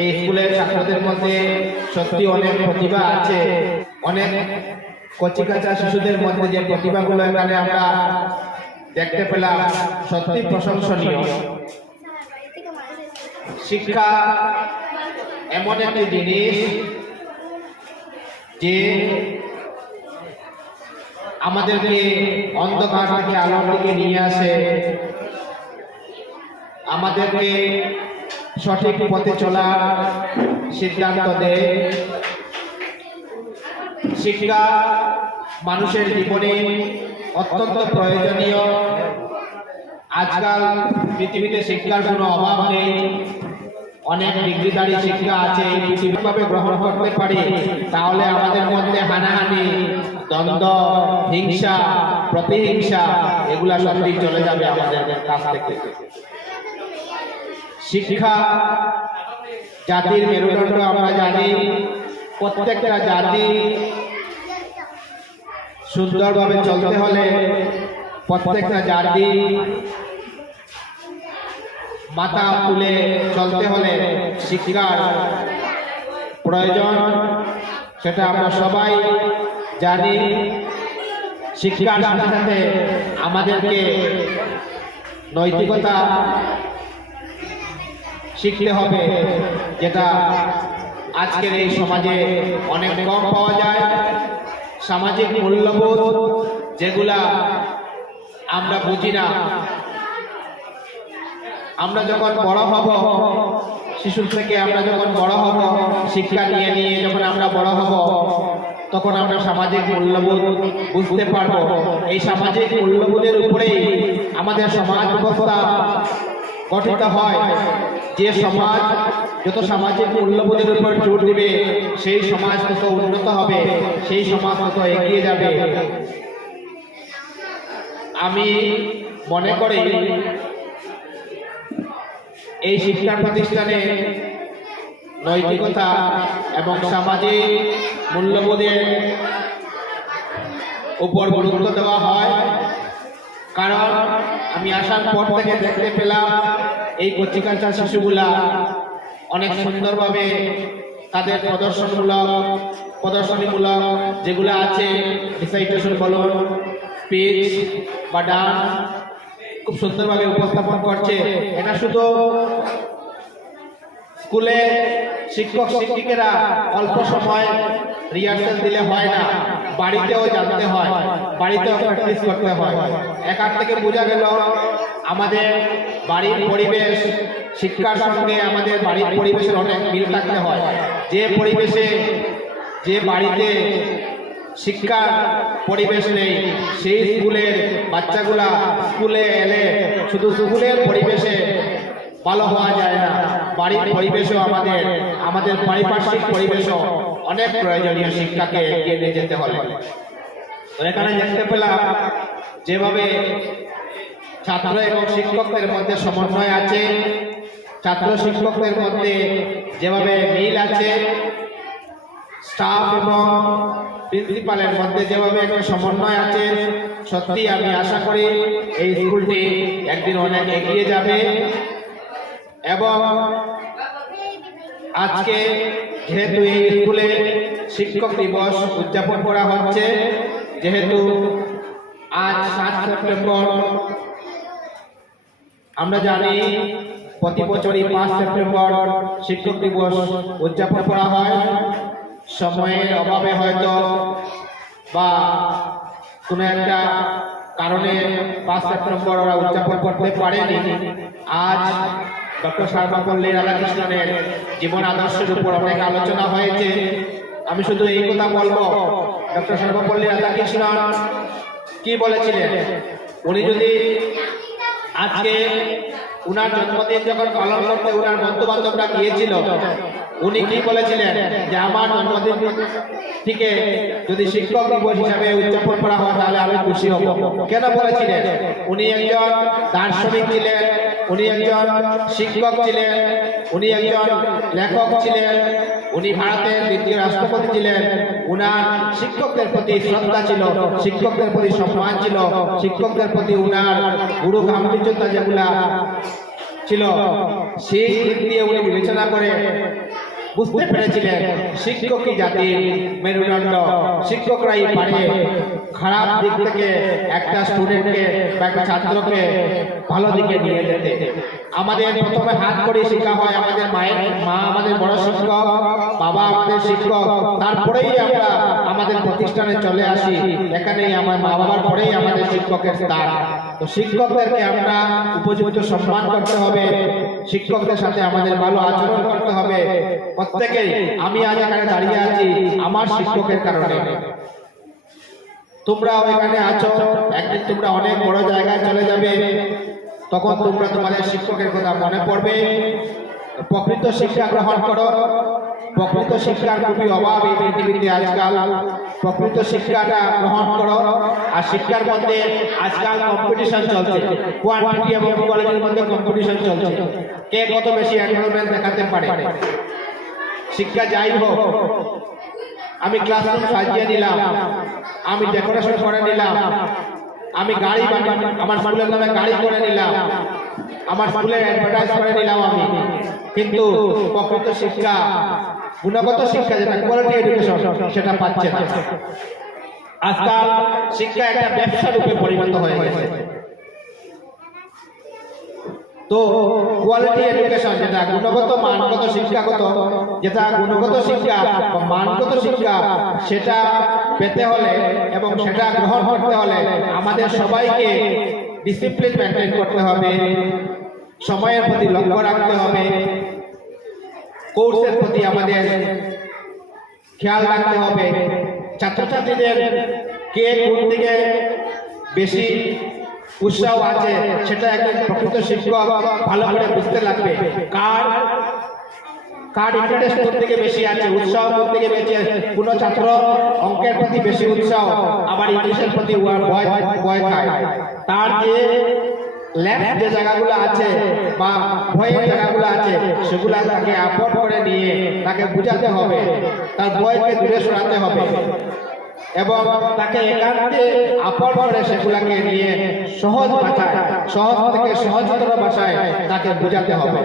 এই স্কুলের ছাত্রদের মধ্যে সত্যি অনেক প্রতিভা আছে। অনেক কচিকাচা শিশুদের মধ্যে যে প্রতিভাগুলো এখানে আমরা দেখতে পেলাম, সত্যি প্রশংসনীয়। শিক্ষা এমন একটি জিনিস যে আমাদেরকে অন্ধকার থেকে আলোর দিকে নিয়ে আসে। আমাদেরকে সঠিক পথে চলার সিদ্ধান্ত দেয় শিক্ষা মানুষের জীবনে অত্যন্ত প্রয়োজনীয়। আজকাল পৃথিবীতে শিক্ষার কোনো অভাব নেই। অনেক ডিগ্রিদারি শিক্ষা আছে পৃথিবীভাবে গ্রহণ করতে পারি, তাহলে আমাদের মধ্যে হানাহানি, দ্বন্দ্ব, হিংসা, প্রতিহিংসা, এগুলা সত্যি চলে যাবে আমাদের কাছ থেকে। শিক্ষা, জাতির মেরুদণ্ড আমরা জানি, প্রত্যেকটা জাতি সুন্দরভাবে চলতে হলে প্রত্যেকটা জাতি মাথা তুলে চলতে হলে শিক্ষার প্রয়োজন, সেটা আমরা সবাই জানি। শিক্ষার সাথে সাথে আমাদেরকে নৈতিকতা শিখতে হবে, যেটা আজকের এই সমাজে অনেক কম পাওয়া যায়। সামাজিক মূল্যবোধ যেগুলা আমরা বুঝি না। আমরা যখন বড় হব, শিশুর থেকে আমরা যখন বড় হব, শিক্ষা নিয়ে নিয়ে যখন আমরা বড় হব, তখন আমরা সামাজিক মূল্যবোধ বুঝতে পারব। এই সামাজিক মূল্যবোধের উপরেই আমাদের সমাজ ব্যবস্থা গঠিত হয়। যে সমাজ, যত সামাজিক মূল্যবোধের উপর জোর দিবে, সেই সমাজ তত উন্নত হবে, সেই সমাজ তত এগিয়ে যাবে। আমি মনে করি, এই শিক্ষা প্রতিষ্ঠানে নৈতিকতা এবং সামাজিক মূল্যবোধের উপর গুরুত্ব দেওয়া হয়। কারণ আমি আসার পর থেকে দেখতে পেলাম এই কচিকাচার শিশুগুলা অনেক সুন্দরভাবে তাদের প্রদর্শনমূলক প্রদর্শনীমূলক যেগুলো আছে রিসাইটেশন বলুন স্পিচ বা ডান্স খুব সুন্দরভাবে উপস্থাপন করছে। এটা শুধু স্কুলে শিক্ষক শিক্ষিকেরা অল্প সময় রিহার্সাল দিলে হয় না বাড়িতেও জানতে হয় বাড়িতেও প্র্যাকটিস করতে হয়। একার থেকে বোঝা গেল আমাদের বাড়ির পরিবেশ, শিক্ষার সঙ্গে আমাদের বাড়ির পরিবেশের অনেক মিল থাকতে হয়। যে পরিবেশে, যে বাড়িতে শিক্ষার পরিবেশ নেই, সেই স্কুলের বাচ্চাগুলা স্কুলে এলে শুধু স্কুলের পরিবেশে ভালো হওয়া যায় না। বাড়ির পরিবেশও আমাদের আমাদের পারিপার্শ্বিক পরিবেশও অনেক প্রয়োজনীয় শিক্ষাকে এগিয়ে নিয়ে যেতে তো এখানে দেখতে পেলাম, যেভাবে ছাত্র এবং শিক্ষকদের মধ্যে সমন্বয় আছে। ছাত্র শিক্ষকদের মধ্যে যেভাবে মিল আছে, স্টাফ এবং প্রিন্সিপালের মধ্যে যেভাবে একটা সমন্বয় আছে সত্যি আমি আশা করি এই স্কুলটি একদিন অনেক এগিয়ে যাবে। এবং আজকে যেহেতু এই স্কুলে শিক্ষক দিবস উদযাপন করা হচ্ছে, যেহেতু আজ সাত সেপ্টেম্বর আমরা জানি প্রতি বছরই পাঁচ সেপ্টেম্বর শিক্ষক দিবস উদযাপন করা হয়। সময়ের অভাবে হয়তো বা কোনো একটা কারণে পাঁচ সেপ্টেম্বর ওরা উদযাপন করতে পারেনি। আজ ডক্টর সর্বপল্লী রাধাকৃষ্ণনের জীবন আদর্শের উপর অনেক আলোচনা হয়েছে। আমি শুধু এই কথা বলব, ডক্টর সর্বপল্লী রাধাকৃষ্ণন কি বলেছিলেন? উনি যদি আজকে উনার জন্মদিন যখন পালন করতে উনার বন্ধু বান্ধবরা গিয়েছিল, উনি কি বলেছিলেন যে আমার জন্মদিন থেকে যদি শিক্ষক দিবস হিসাবে উদযাপন করা হয়, তাহলে আমি খুশি হব। কেন বলেছিলেন? উনি একজন দার্শনিক ছিলেন উনি একজন শিক্ষক ছিলেন, উনি একজন লেখক ছিলেন, উনি ভারতের দ্বিতীয় রাষ্ট্রপতি ছিলেন। উনার শিক্ষকদের প্রতি শ্রদ্ধা ছিল, শিক্ষকদের প্রতি সম্মান ছিল, শিক্ষকদের প্রতি উনার গুরু গাম্ভীর্যতা যেগুলা ছিল, সেই দিক দিয়ে উনি বিবেচনা করে বুঝতে পেরেছিলেন, শিক্ষকই জাতির মেরুদণ্ড, শিক্ষকরাই পারে। খারাপ দিক থেকে একটা স্টুডেন্টকে বা একটা ছাত্রকে ভালো দিকে নিয়ে যেতে। আমাদের প্রথমে হাত করে শেখা হয় আমাদের মায়ের, মা আমাদের বড় শিক্ষক, বাবা আমাদের শিক্ষক, তারপরেই আমরা আমাদের প্রতিষ্ঠানে চলে আসি। এখানেই আমার মা বাবার পরেই আমাদের শিক্ষকের স্থান তো শিক্ষকদেরকে আমরা উপযুক্ত সম্মান করতে হবে শিক্ষকদের সাথে আমাদের ভালো আচরণ করতে হবে। প্রত্যেকেই আমি আজ এখানে দাঁড়িয়ে আছি আমার শিক্ষকের কারণে। তোমরাও এখানে আছো, একদিন তোমরা অনেক বড় জায়গায় চলে যাবে। তখন তোমরা তোমাদের শিক্ষকের কথা মনে পড়বে। প্রকৃত শিক্ষা গ্রহণ করো। প্রকৃত শিক্ষার খুবই অভাব এই পৃথিবীতে আজকাল। প্রকৃত শিক্ষাটা গ্রহণ করো। আর শিক্ষার মধ্যে আজকাল কম্পিটিশন চলছে। কোয়ান্টিটি এবং কোয়ালিটির মধ্যে কম্পিটিশন চলছে। কে কত বেশি এনরোলমেন্ট দেখাতে পারে? শিক্ষা যাই হোক, আমি ক্লাসরুম সাজিয়ে নিলাম। আমি ডেকোরেশন করে নিলাম। আমি গাড়ি আমার স্কুলের নামে গাড়ি করে নিলাম। আমার স্কুলে অ্যাডভার্টাইজ করে নিলাম আমি। কিন্তু প্রকৃত শিক্ষা, গুণগত শিক্ষা যেটা কোয়ালিটি এডুকেশন সেটা পাচ্ছে না। আজকাল শিক্ষা একটা ব্যবসা রূপে পরিণত হয়ে গেছে। তো কোয়ালিটি এডুকেশন যেটা, গুণগত, মানগত শিক্ষাগত যেটা গুণগত শিক্ষা বা মানগত শিক্ষা, সেটা পেতে হলে এবং সেটা গ্রহণ করতে হলে আমাদের সবাইকে ডিসিপ্লিন মেনটেন করতে হবে। সময়ের প্রতি লক্ষ্য রাখতে হবে। কোর্সের প্রতি আমাদের খেয়াল রাখতে হবে। ছাত্রছাত্রীদের কে কোন দিকে বেশি উৎসাহ আছে, সেটা একজন প্রকৃত শিক্ষক ভালো করে বুঝতে লাগবে। কার কার ইন্টারেস্ট কোন দিকে বেশি আছে, উৎসাহ কোন দিকে বেশি আছে, কোন ছাত্র অঙ্কের প্রতি বেশি উৎসাহ, আবার ইংলিশের প্রতি ভয় ভয় তার যে ল্যাব যে জায়গাগুলো আছে বা ভয়ের জায়গাগুলো আছে, সেগুলো তাকে আপন করে নিয়ে তাকে বুঝাতে হবে। তার ভয়কে দূরে সরাতে হবে। এবং তাকে একান্তে আপন করে সেগুলাকে নিয়ে সহজ ভাষায়, সহজ থেকে সহজতর ভাষায় তাকে বোঝাতে হবে।